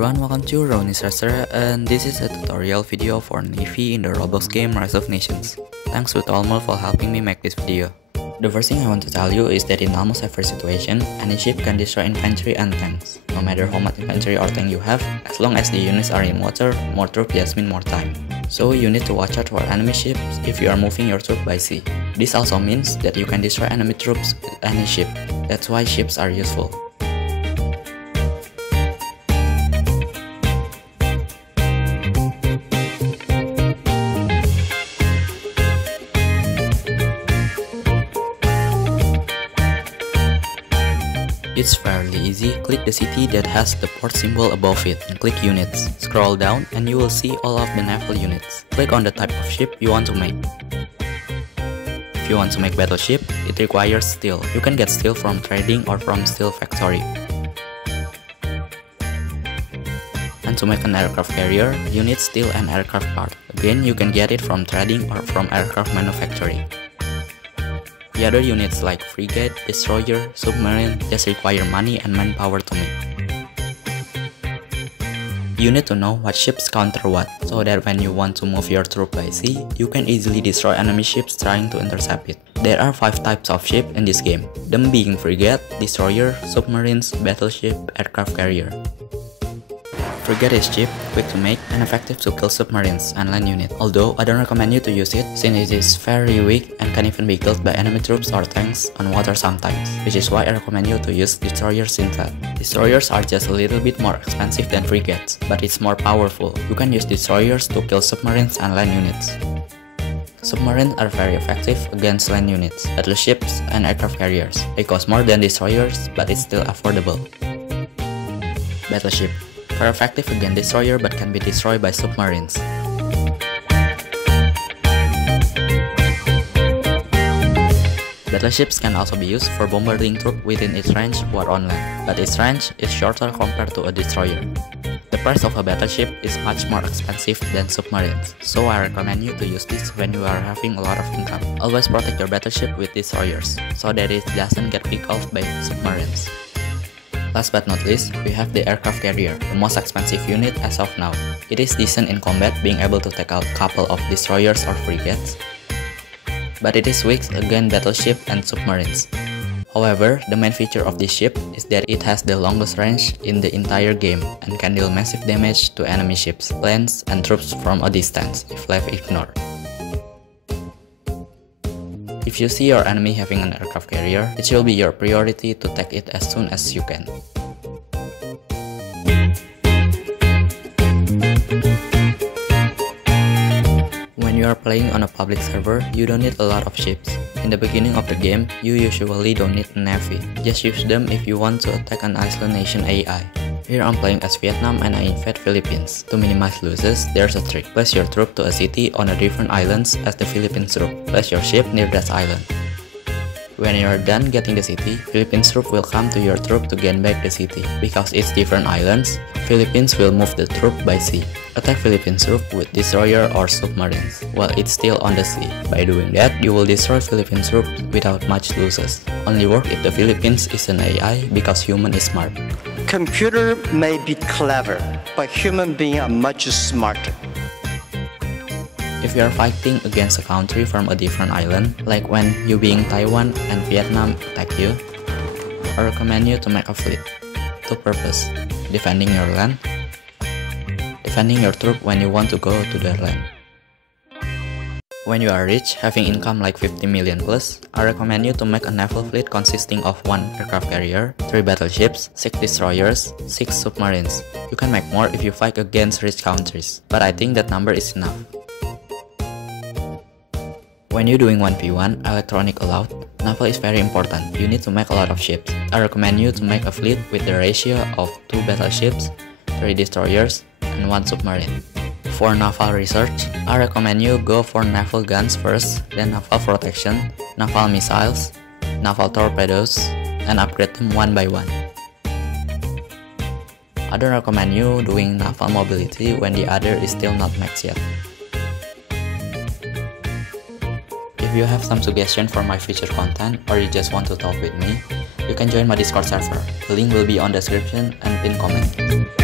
everyone, welcome to Ronnie's Restaurant, and this is a tutorial video for Navy in the Roblox game Rise of Nations. Thanks to Naval for helping me make this video. The first thing I want to tell you is that in almost every situation, any ship can destroy infantry and tanks. No matter how much infantry or tank you have, as long as the units are in water, more troops just mean more time. So you need to watch out for enemy ships if you are moving your troop by sea. This also means that you can destroy enemy troops with any ship. That's why ships are useful. It's fairly easy. Click the city that has the port symbol above it and click units. Scroll down and you will see all of the naval units. Click on the type of ship you want to make. If you want to make battleship, it requires steel. You can get steel from trading or from steel factory. And to make an aircraft carrier, you need steel and aircraft part. Again, you can get it from trading or from aircraft manufacturing. The other units like frigate, destroyer, submarine just require money and manpower to make. You need to know what ships counter what, so that when you want to move your troop by sea, you can easily destroy enemy ships trying to intercept it. There are 5 types of ship in this game, them being frigate, destroyer, submarines, battleship, aircraft carrier. Frigate is cheap, quick to make, and effective to kill submarines and land units. Although I don't recommend you to use it since it is very weak and can even be killed by enemy troops or tanks on water sometimes, which is why I recommend you to use destroyers instead. Destroyers are just a little bit more expensive than frigates, but it's more powerful. You can use destroyers to kill submarines and land units. Submarines are very effective against land units, battleships, and aircraft carriers. They cost more than destroyers, but it's still affordable. Battleship. Very effective against destroyer but can be destroyed by submarines. Battleships can also be used for bombarding troops within its range while on land, but its range is shorter compared to a destroyer. The price of a battleship is much more expensive than submarines, so I recommend you to use this when you are having a lot of income. Always protect your battleship with destroyers, so that it doesn't get picked off by submarines. Last but not least, we have the aircraft carrier, the most expensive unit as of now. It is decent in combat, being able to take out a couple of destroyers or frigates, but it is weak against battleship and submarines. However, the main feature of this ship is that it has the longest range in the entire game and can deal massive damage to enemy ships, planes, and troops from a distance if left ignored. If you see your enemy having an aircraft carrier, it will be your priority to take it as soon as you can. When you are playing on a public server, you don't need a lot of ships. In the beginning of the game, you usually don't need a navy. Just use them if you want to attack an island nation AI. Here I'm playing as Vietnam and I invade Philippines. To minimize losses, there's a trick. Place your troop to a city on a different islands as the Philippines troop. Place your ship near that island. When you are done getting the city, Philippines troop will come to your troop to gain back the city. Because it's different islands, Philippines will move the troop by sea. Attack Philippines troop with destroyer or submarines while it's still on the sea. By doing that, you will destroy Philippines troop without much losses. Only work if the Philippines is an AI because human is smart. Computer may be clever, but human beings are much smarter. If you are fighting against a country from a different island, like when you being Taiwan and Vietnam attack you, I recommend you to make a fleet. Two purpose: defending your land, defending your troop when you want to go to their land. When you are rich, having income like 50 million plus, I recommend you to make a naval fleet consisting of 1 aircraft carrier, 3 battleships, 6 destroyers, 6 submarines. You can make more if you fight against rich countries, but I think that number is enough. When you're doing 1v1, electronic allowed, naval is very important. You need to make a lot of ships. I recommend you to make a fleet with the ratio of 2 battleships, 3 destroyers, and 1 submarine. For naval research, I recommend you go for naval guns first, then naval protection, naval missiles, naval torpedoes, and upgrade them one by one. I don't recommend you doing naval mobility when the other is still not maxed yet. If you have some suggestion for my future content or you just want to talk with me, you can join my Discord server. The link will be on the description and pinned comment.